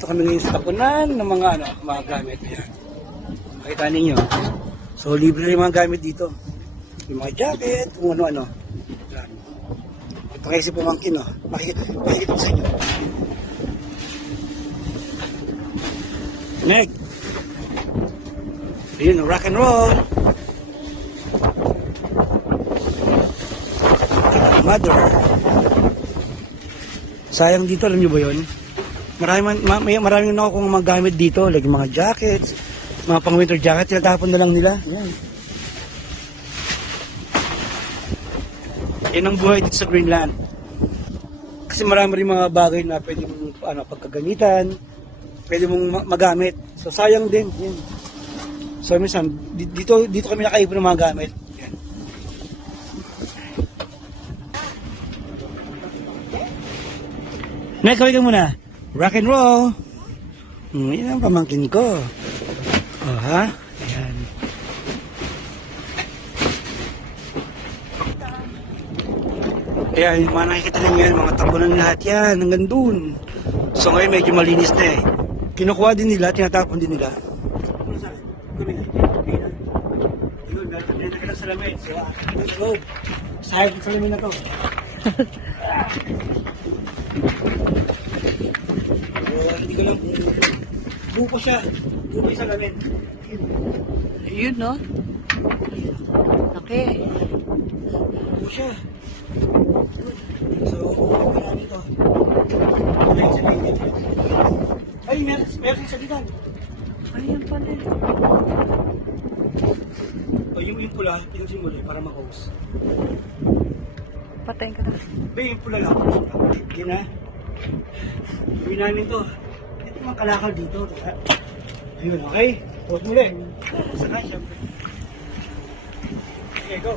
Dito kami ngayon sa tapunan ng mga gamit. Ayan. Makita ninyo. So, libre na yung mga gamit dito. Yung mga jacket, kung ano-ano. Ayan. Ito kayo si Pumangkin, no? Makikita ko sa inyo. Meg! Ayun, rock and roll! Mother. Sayang dito, alam nyo ba yun? Maraming nakukuha mga gamit dito, like mga jackets, mga pang winter jacket, tinatapon na lang nila. Yan. Yan ang buhay dito sa Greenland. Kasi marami rin mga bagay na pwede mong pagkagamitan, pwede mong magamit. So sayang din. Yan. So minsan, dito kami nakaipon ng mga gamit. Yan. Nek, kawin ka muna. Rock and roll. Yan ang pamangkin ko. Oh, ha? Ayan. Ayan, yung mga nakikita ninyo yan, mga tapunan lahat yan, hanggang dun. So ngayon medyo malinis na eh. Kinukuha din nila, tinatapon din nila. Ayun, meron ka lang salamin. So, sa loob. Sahib ng salamin na to. Hindi ko lang buko siya. Buko yung salamin. Ayun, no? Okay. Buko siya. So, buko namin ito. Ay, meron sa gitan. Ayan pala. O, yung pula, pinusin mo lang para mag-hose. Patayin ka na. Ba, yung pula lang. Hindi na. Gawin namin ito. Ito mga kalakal dito. Diba? Ayun, okay? Hose muli. Saka, syempre. Okay, go.